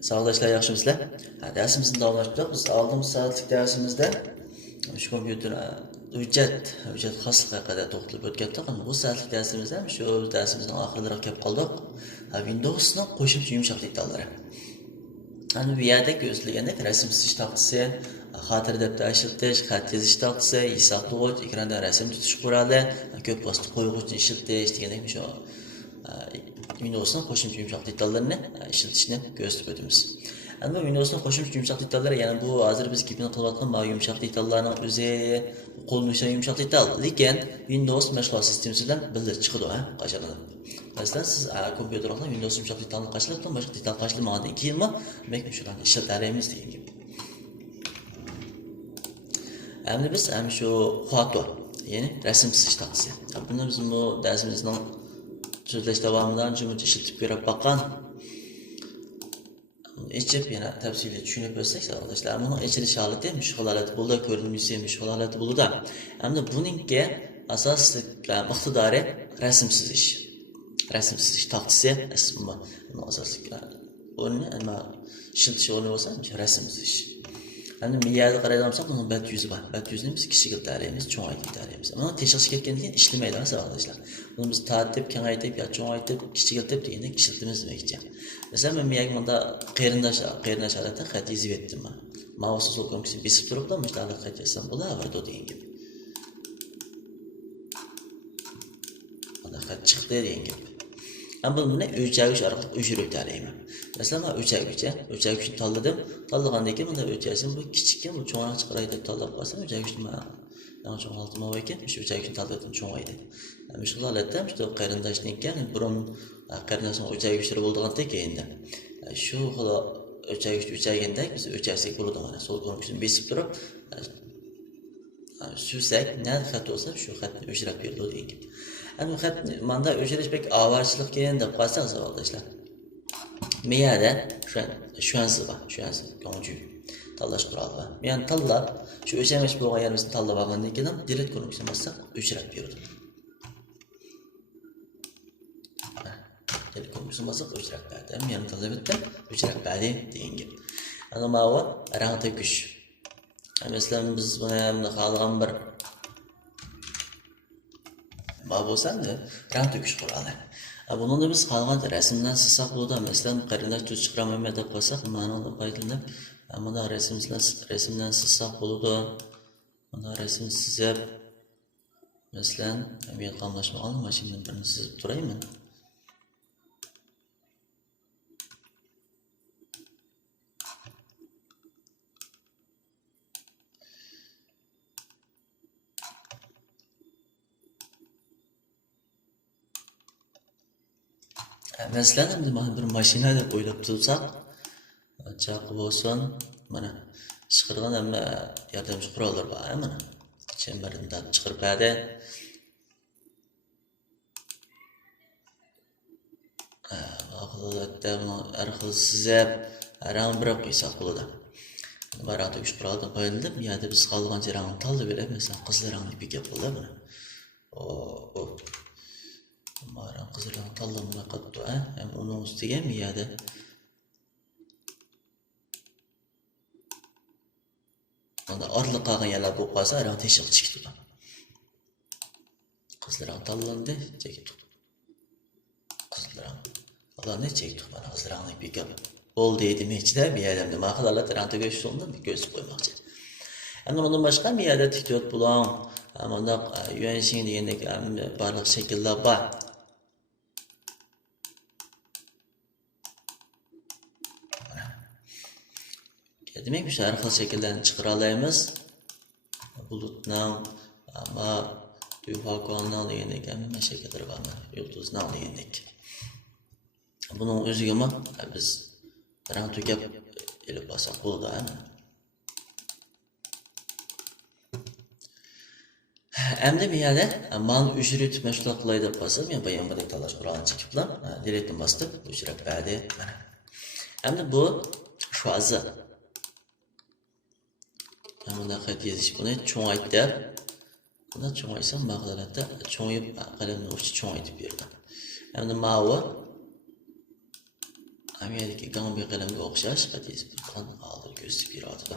Sağollaşlar, yaxshimisizlar? Dersimizni davomlashtiramiz. Biz aldığımız saatlik dersimizde şu kompüter hujjat xoslik haqida to'xtalib o'tgandik. Bu saatlik dersimizde şu dersimizin oxiriroq kelib qoldik. Windows'ning qo'shimcha yumshoq detallari. Bu yerda ko'rsatilgandek rasm chizish taxtasi, xotira daftari ishlatish, xat yozish taxtasi, hisoblagich, ekranda rasm tutish quroli, ko'p vosita qo'ygichni ishlatish degandek shu Windows'ning qo'shimcha yumshoq detallarini ishlatishni ko'rsatib o'tamiz. Endi Windows'ning qo'shimcha yumshoq detallari, ya'ni bu hozir biz gapini qilayotgan bu yumshoq detallarning o'zi qo'llanishdan yumshoq detal, lekin Windows mashg'ulot sistemasi bilan bildirib chiqadi, qachondir. Masalan, siz kompyuter orqali Windows yumshoq detalni qachlatdan boshqa detal qachlamagandan keyinmi, demak shularni ishlataramiz degan gap. Endi biz ham shu foto, ya'ni rasm chizish taxtasi. Buni biz bu darsimizning so'zlash davomidan jumlacha ishlatib ko'rib boqqan. Ichib yana tafsiliy tushunib o'tsak, savolashlar. Buni ichirish holati shu holat bo'ldi, ko'rinmasi shu holati bo'ldi. Endi buningga asosiy iqtidori rasm chizish. Rasm chizish taxtasi ismi asosiy o'rni, nima ishiltish o'rni bo'lsa, rasm chizish. Endi miyada qaraydigan bo'lsak, bunun bat yuzi bor. Bat yuzini biz kichik taraymiz, cho'ng taraymiz. Buni tekshish ketgandan keyin ishlamaydi, savolashlar. Buni biz tatib, kengaytirib, yo cho'ngaytirib, kichikiltirib deganda ishlatamiz demekchi. Masalan, men miyaga bunda qarindosh holatda xat yozib etdim men. Mouse so'qimkisi besib turibdi, mushtalar xat yozsam bo'laverdi degan gap. Mana xat chiqdi degan gap. Ama bunu ölçəgiç arqali o'chirib tarayman. Masalan, men o'chəgichni tanladim. Tanlagandan keyin bunda o'lchasin bu kichikka, bu cho'ngroq chiqaray deb tanlab qolsam, o'chəgichni men yana cho'ngoltma ekan, shu o'chəgichni tanladim cho'ngaydi. Shu holatda shu qarindoshnikka burun qarindoshning o'chəgichlari bo'lgandan keyin shu o'chagich o'chaganda biz o'chasak bo'ladi mana sol ko'rinishni besib turib suvsak, nima xat bo'lsa shu xatni o'chirib berdi degan. Endi xat menda o'chirish pek avvalchilik keyin deb qolsa savoldoshlar. Miyada shuansi bor, shuansi konju tanlash quroli bor. Men tanlab, shu o'chirmish bo'lgan yerimizni tanlab olgandan keyin delete ko'rinishni bossaq o'chirib berdi. Delete ko'rinishni bossaq o'chirib berdi. Men tanlab etdim, o'chirib berdi degan gap. Ana mana rang tekish. Masalan, biz buni xohlagan bir bo'lsa-da, rang to'kish quroli. Buni biz xohlagan rasmdan chizsak bo'ladi. Masalan, qarindosh tuz chiqaramayman deb qolsak, mana uni foydalanib, buni rasmdan chizsak bo'ladi. Buni rasm chizib, masalan, men qamlashmoqni mashinadan birini chizib turayman. Masalan, endi men bir mashina deb o'ylab tursak, chaqi bo'lsin, mana chiqirgan hamma yordamchi qurollar bor, mana. Chembaridan chiqirib berdi. Holatda buni arxil sizib, rang birib qo'ysak bo'ladi. Rang to'kish qurolidan foydalanib, yana biz qolgan rangni tanlab beramiz. Masalan, qizil rangni bekab bo'ladi buni. Mara qizillarni tanlamini qattu, ham uni ustiga miyada mana orliq qolgan yerlar bo'lib qolsa, rang teshiq chiqdi. Qizillar tanlandi, chekdi. Qizillar ularni chekdi, mana qizillarni bekab bo'ldi demoqchida, miyada maqsadlar rang tegish sonda ko'rsatib qo'ymoqchi. Endi undan boshqa miyada tiktot bilan mana yuanshing degandek barliq shakllar bor. Demek ki şu arxil shakllarni chiqara olamiz. Bulutning, ama tuyuqolning degandek hamma shakllar bor. Yulduzning degandek. Buning o'ziga biz rang to'kib ilib olsak bo'ladi. Endi miyada mani o'chirib mashg'ulot qilay deb qolsam, men bayonbodek tanlash qurolini chekib bilan delete'ni bosib o'chirib berdi. Endi bu shozi. Bunda xat yozish buni cho'ngaytirib, buni cho'ngaysam maqsadda cho'ngib qalamni uchi cho'ngaytib berdi. Endi mavi Amerika Gambiya qalamga o'xshash qadis bir qon alır gözlük bir adı da.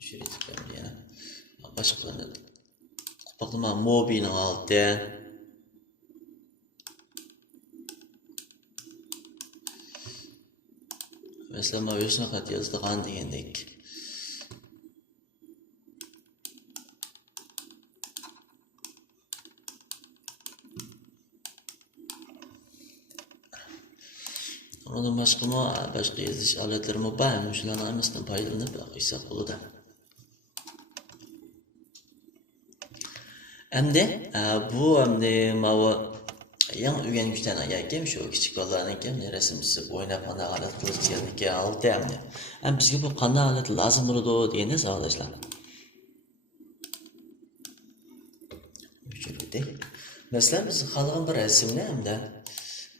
Şöyle tıklayalım yana. Başkalarını bakılma Mobi'nin altı. Mesela maviyosuna kat yazdıgan degендek. Ondan başka yazış aletlerimi var. Şunlardan emasdan paylanıp bakıysak olur da. Bu mava yang öğrenmişten ayakım şu küçük olanın ki resimsiz oynap ana alet kılıç yerine aldı hamde. Hem bizge bu qanday alet lazım olur degende sağlaşlar. Şöyle mesela biz xalqın bir resimni hamda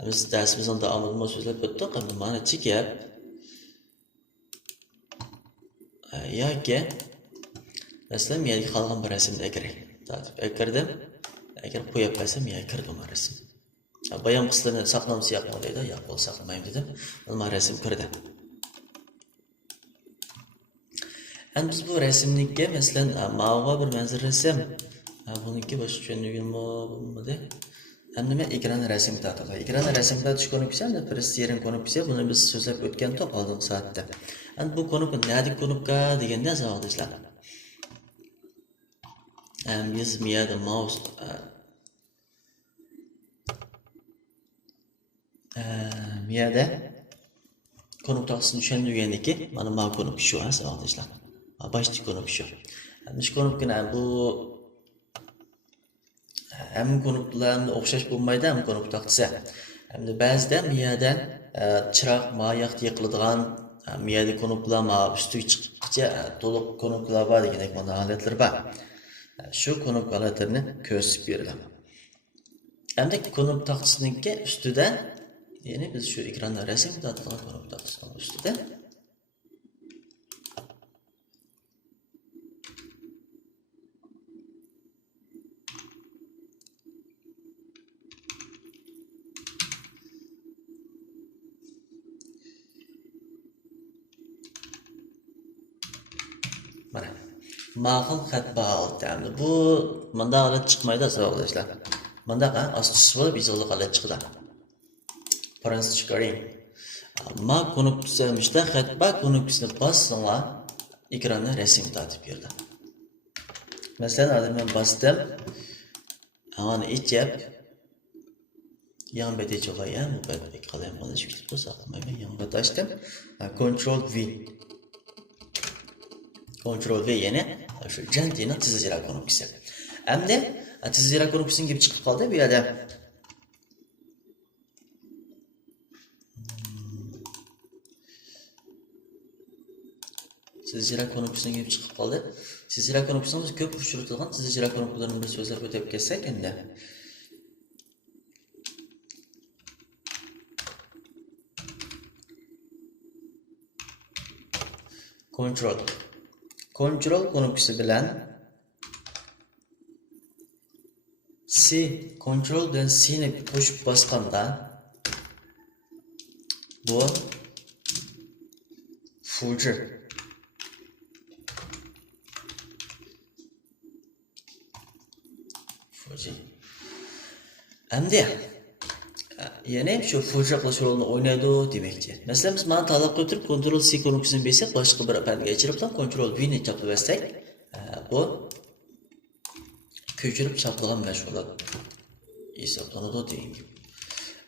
biz dersimizin davamında so'zlab o'tdik, hamda mana chekib yoki mesela men xalqin bir resimni kiray. Kirdim. Agar qo'yib qo'ysam, kirdim resim. Bayon qismini saqlamsa yoqmi deydi, yo'q bo'lsa saqlamayman dedim. Mana resim kirdi. Endi biz bu resimniki masalan ma'va bir manzar resim. Buniki boshqa tushunigim bo'lmadi. Endi men ekran rasmini tortaman. Ekran rasmida tushganib bo'lsa, bir sering ko'rib bo'lsa, buni biz so'zlab o'tgan top oldim soatda. Endi bu konukni nima konukka deganda savol biz miyada mouse miyada konuk taqsini tushundigandiki, mana bu konuk shu savol başta konuk şu. Yani şu konuklar bu hem konuklarla o'xshash bo'lmaydi, hem konuk taqtisa. Hem de ba'zida miyadan chiroq mayoq yiqiladigan miyada konuklar ma ustiga chiqquncha to'liq konuklar bor degandek mana holatlar bor. Şu konuk holatlarini ko'rsatib berdim. Hem de konuk taqtisiningki ustida, ya'ni biz şu ekranda rasm tortilgan konuk taqtisining ustida mana ma'qul xat bağlı. Bu manda holat chiqmaydi arkadaşlar. Manda astisi bo'lib izohli holat chiqdi. Parangizni chiqaring. Ma konuksimizda xatba konukisini bossanglar ekranda rasm tortib berdi. Masalan, men bosdim. Ana ichib yan beti jo'layam, bu betga qalam qilish kerak bo'lsa, men yan bet ochdim. Ctrl V. Ctrl V yani şu jantini tizijlar konukisi. Hamda tizijlar konukisining gibi chiqib qoldi bu yerda. Tizijlar konukisining gibi chiqib qoldi. Tizijlar konukisimiz ko'p uchratilgan tizijlar konuklarini bir so'zlab o'tib ketsak endi. Control konukisi bilan C Control dan C'ni qo'shib bosganda bu Fuji hamda ya'ni shu Fuji qilish rolini o'ynaydi demakchi. Masalan, biz mana talab qilib Ctrl C konukisini bersak, boshqa bir panelga chirib ham Ctrl V ni chaqib bersak, bu ko'chirib chaqilgan mashg'ulot hisoblanadi degan.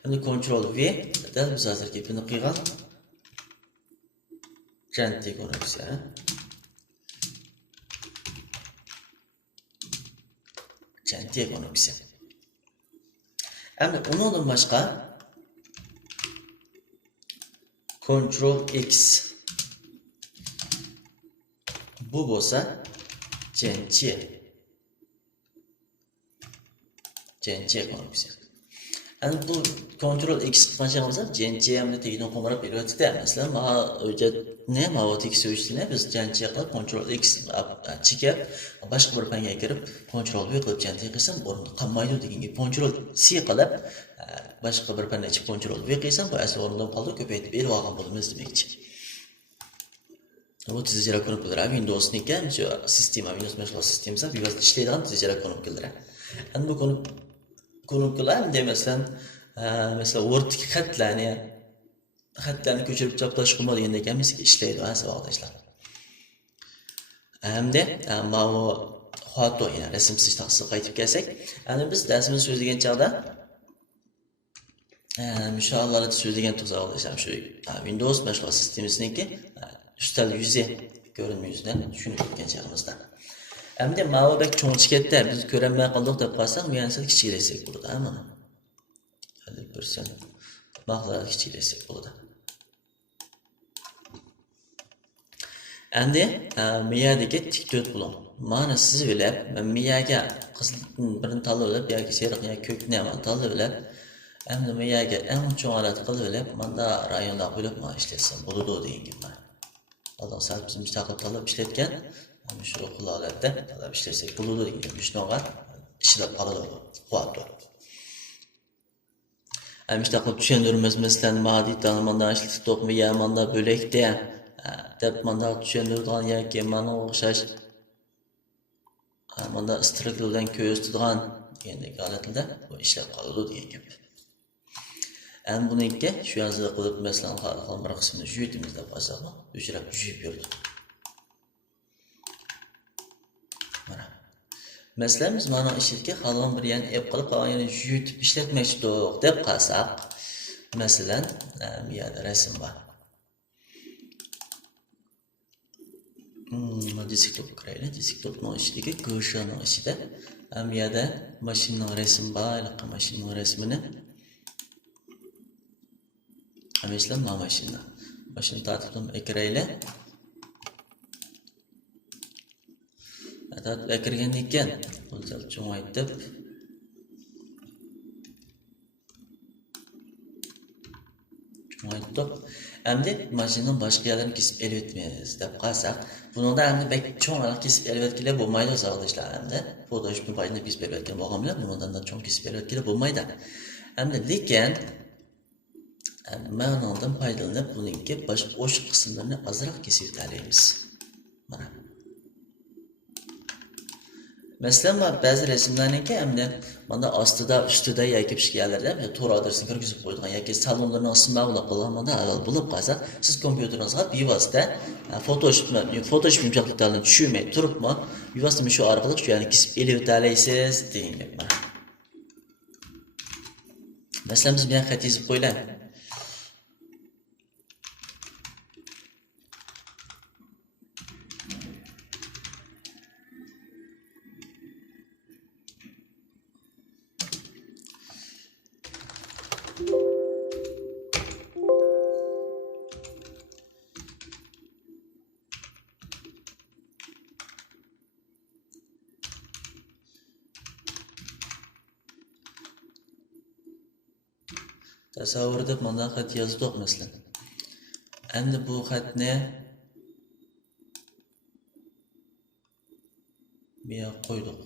Endi Ctrl V da biz hozirgi buni qilgan janti konukisi. Janti konukisi. Endi undan boshqa Ctrl X bu bo'lsa janti konukisi. Yani bu Ctrl X qilganchagimizda JNCMni tegini qo'mirib beryapti. Masalan, mana o'ja nima bu tekst o'chishini biz JNC qilib Ctrl X chekib, boshqa bir panga kirib Ctrl V qilib JNC qilsam, o'rni qolmaydi deganga Ctrl C qilib boshqa bir panga ichib Ctrl V qilsam, bu asl o'rnidan qoldi, ko'paytirib berib olgan bo'lamiz demoqchi. Bu tizimlar ko'nikmalar Windows'niki shu sistema Windows mashg'ulot sistemasi bevosita ishlaydigan tizimlar ko'nikmalar. Endi bu ko'nikmalar demasam, mesela Word'dagi xatlarni ko'chirib choplash qilma degandek hamisiga ishlaydi arkadaşlar. Hamda mana foto yana rasm siyosatiga qaytib kelsak, yani biz darsimizni so'zlagan chog'da müşahlarla so'zlagan to'za arkadaşlar shu Windows mashg'ulot sistemasiniki üstel yüzü görünmüyor yüzünden düşünüp o'tgan chog'imizda. Hamda mana bu cho'ng ketdi, biz ko'ranmay qoldik deb qolsak, bu yana kichiklaysak bo'ladi, mana. 50% maqsadlar kichiklaysak bo'ladi. Endi miyadagi tik to'rt buloq. Mana siz bilib, miyaga qizil birini tanlab yoki seriq yoki ko'k nima tanlab, endi miyaga eng cho'ng holat qilib bilib, mana rayonda qo'yib mana ishlasam bo'ladi degan gap bor. Alloh sal biz mustaqil tanlab ishlatgan, mana shu holatda tanlab ishlasak bo'ladi degan shunga ishlab qoladi. Qo'yadi. Mustaqil tushundirimiz masalan ma'diy tanlamandan ishlatib to'qmi yamanda bo'lakda deb manda tushundirgan yoki mana o'xshash manda istiqlol bilan ko'rsatadigan degandek holatda bu ishlab qoladi degan gap. Endi buningki shu yozda qilib masalan xalqlar bir qismini yutimiz deb qo'ysak, o'chirib yutib yurdi. Mana Mesela biz mana ishlatga xalon bir yana app qilib qolgan yutib ishlatmoqchidik deb qolsak, masalan, miyada rasm bor. Desktop kiraylik, desktopning ichidagi go'shaning ichida miyada mashinaning rasmi bor, mashinaning rasmini masalan, mashina tartibdan kiraylik. Adat kirgandan keyin o'zal cho'ngaytib endi mashinaning boshqa yerlarini kesib elib deb qolsak, buningda endi bek cho'ng kesib elib bo'lmaydi arkadaşlar endi. Photoshopni bayni kesib elib bo'lgan bilan bundan da cho'ng kesib elib bo'lmaydi. Endi lekin ma'nodan foydalanib buningga boshqa o'sha qismlarni azroq kesib olamiz. Mana Mesela bazı resimlerinki hamda mana ustida yoki pishganlarda to'g'ri adresini kirgizib qo'yilgan yoki salonlarning ismini bo'lib qolganda halol bo'lib qolsa, siz kompyuteringizga bevosita Photoshop imkoniyatlarini tushunmay turibmi, bevosita shu orqali shu yerni kesib elib olaysiz degan gap mana. Masalan biz bilan xat yozib qo'yaylik. Tasavvur edib mana xat yozdik masalan. Endi bu xatni bu yerga qo'ydik.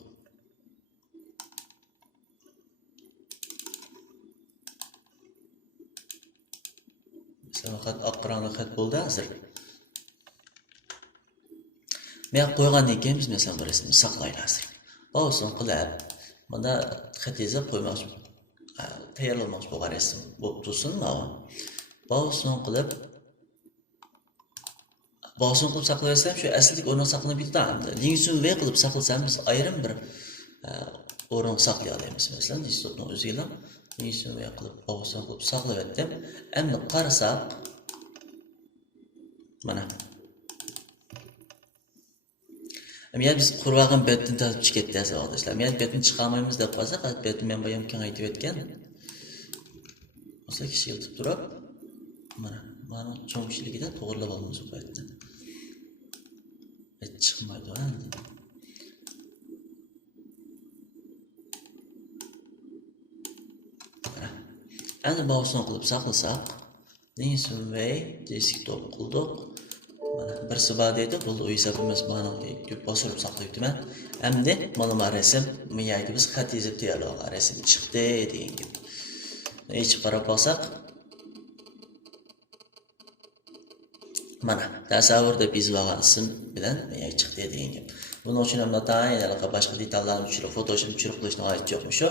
Masalan xat oq xat bo'ldi hozir. Men qo'ygandan keyin biz masalan bir rasmni saqlaymiz. Bo'lsin qilib mana xat yozib qo'ymoqchi tayyorlamoqchi bo'lgan rasm bo'lib tursin mana. Bo'lsin qilib saqlaysam shu aslilik o'rniga saqlanib ketadi. Linksni V qilib saqlasam biz ayrim bir o'rin saqlay olamiz. Masalan, desktopning o'ziga linksni V qilib saqlab etdim. Endi qarasak mana Men biz qurg'an betni tazib chiqyapmiz arkadaşlar. Men betni chiqarmaymiz deb qolsa, betni men bayam kengaytib etgan. O'sha kishi yiltib turib, mana cho'ngchiligida to'g'rilab olamiz bu betni. Bet chiqmaydi endi. Endi bosini qilib saqlasak, Ninsun Wei desktop qildik. Mana birsi bor deydi, bu hisobimiz mana deb bosib saqlayapman. Endi mana rasm, miyagi biz xat yozib tayyorlagan rasm chiqdi degan gap. Hech qarab olsak, mana tasavvurda bezlagan ism bilan miyagi chiqdi degan gap. Buning uchun ham notayin boshqa detallarni tushirib, Photoshop tushirib qilishni hojat yo'qmi shu?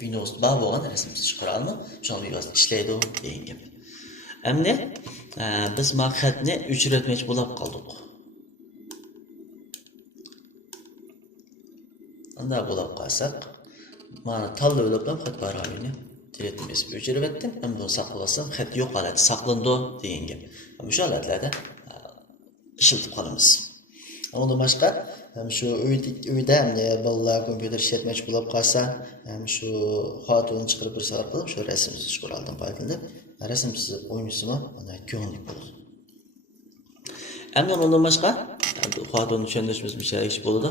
Windows bor bo'lgan rasmni chiqaralmi? Shu Windows ishlaydi degan gap. Endi biz maqsadni uchratmoqchi bo'lib qoldik. Unda bo'lib qolsak, mana tanlab ham xat bor halini. Telefonimiz o'chirib etdim. Endi buni saqlab olsam, xat yo'q holati saqlandi degan gap. Shu holatlarda ishlatib qolamiz. Ondan boshqa shu uyda bolalar kompyuter ishlatmoqchi bo'lib qolsa, shu xotini chiqarib bir sar qilib, shu rasmni chiqaraldim paytida. Rasm chizib o'ynasizmi? Mana ko'nglik bo'ladi. Endi ondan boshqa xotini tushuntirishimiz bir şey bo'ladi.